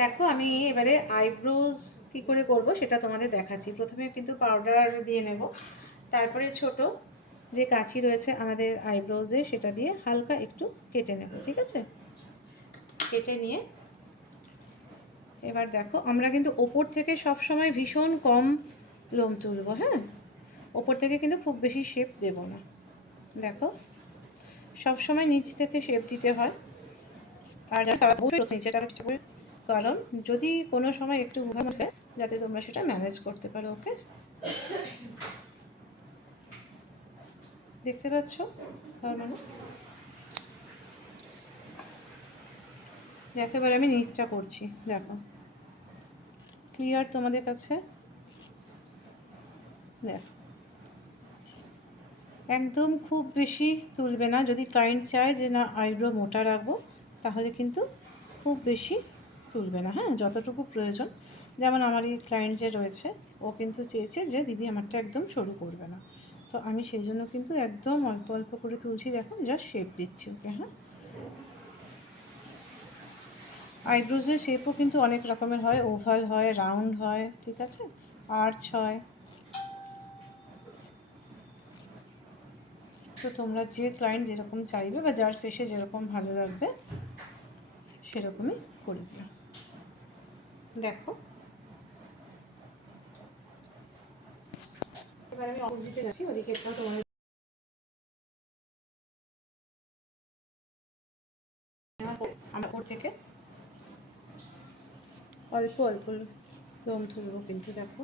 দেখো আমি এবারে আইব্রোজ কি করে করব সেটা তোমাদের দেখাচ্ছি। প্রথমে কিন্তু পাউডার দিয়ে নেব, তারপরে ছোট যে কাঁচি রয়েছে আমাদের আইব্রোজে সেটা দিয়ে হালকা একটু কেটে নেব, ঠিক আছে? কেটে নিয়ে এবার দেখো আমরা কিন্তু ওপর থেকে সব সময় ভীষণ কম লোম তুলব, হ্যাঁ? ওপর থেকে কিন্তু খুব বেশি শেপ দেব না। দেখো সব সময় নিচ থেকে শেপ দিতে হয়। আর নিচেটা কারণ যদি কোনো সময় একটু উঠা উঠে যাতে তোমরা সেটা ম্যানেজ করতে পারো। ওকে, দেখতে পাচ্ছ? তার মানে দেখো এবার আমি নিচটা করছি, দেখো ক্লিয়ার তোমাদের কাছে? দেখো একদম খুব বেশি তুলবে না। যদি ক্লায়েন্ট চায় যে না আইব্রো মোটা রাখবো তাহলে কিন্তু খুব বেশি তুলবে না, হ্যাঁ? যতটুকু প্রয়োজন। যেমন আমার এই ক্লায়েন্ট যে রয়েছে ও কিন্তু চেয়েছে যে দিদি আমারটা একদম সরু করবে না, তো আমি সেই জন্য কিন্তু একদম অল্প অল্প করে তুলছি। দেখো জাস্ট শেপ দিচ্ছি ওকে, হ্যাঁ? আইব্রোজের শেপও কিন্তু অনেক রকমের হয়, ওভাল হয়, রাউন্ড হয়, ঠিক আছে, আর্চ হয়। তো তোমরা যে ক্লায়েন্ট যেরকম চাইবে বা যার ফেসে যেরকম ভালো লাগবে সেরকমই করে দিও। দেখো এবার আমি অপোজিটে যাচ্ছি, ওদিকে একটু তোমাদের আমার ওর থেকে অল্প অল্প লোম তুলবো কিন্তু। দেখো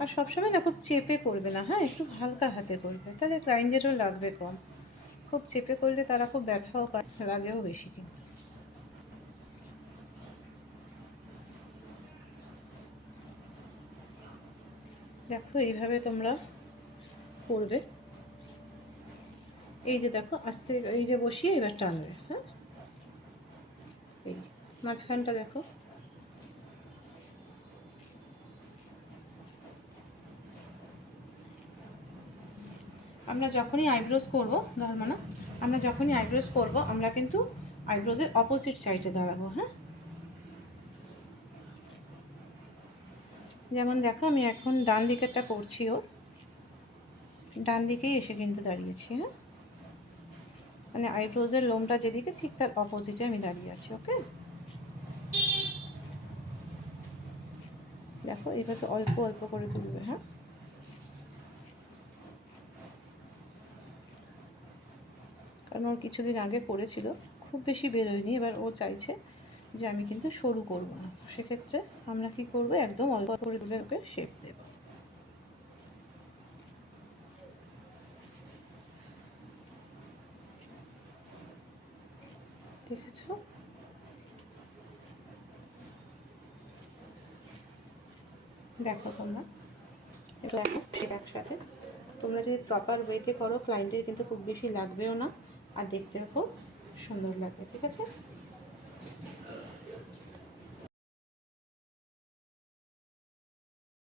আর সবসময় না খুব চেপে করবে না, হ্যাঁ? একটু হালকা হাতে করবে, তাহলে ক্লায়েন্টেরও লাগবে কম। খুব চেপে করলে তারা খুব ব্যথাও পায়, লাগেও বেশি কিন্তু। দেখো এইভাবে তোমরা করবে। এই যে দেখো আস্তে এই যে বসিয়ে এবার টানবে, হ্যাঁ? এই মাঝখানটা দেখো। আমরা যখনই আইব্রোজ করবো, ধর্ম না, আমরা যখনই আইব্রোজ করবো আমরা কিন্তু আইব্রোজের অপোজিট সাইডে দাঁড়াবো, হ্যাঁ? যেমন দেখো আমি এখন ডান দিকেরটা করছিও, ডান দিকেই এসে কিন্তু দাঁড়িয়েছি, হ্যাঁ? মানে আইব্রোজের লোমটা যেদিকে ঠিক তার অপোজিটে আমি দাঁড়িয়ে আছি। ওকে, দেখো এইভাবে অল্প অল্প করে তুলবে, হ্যাঁ? কারণ ওর কিছুদিন আগে করেছিল, খুব বেশি বেরোয়নি। এবার ও চাইছে যে আমি কিন্তু সরু করবো না, সেক্ষেত্রে আমরা কি করবো, একদম অল্প করে তুলে ওকে শেপ দেব। দেখেছো? দেখো তোমরা একটু দেখো সেটা একসাথে তোমরা যদি প্রপার ওয়েতে করো ক্লায়েন্টের কিন্তু খুব বেশি লাগবেও না, আর দেখতেও খুব সুন্দর লাগবে, ঠিক আছে?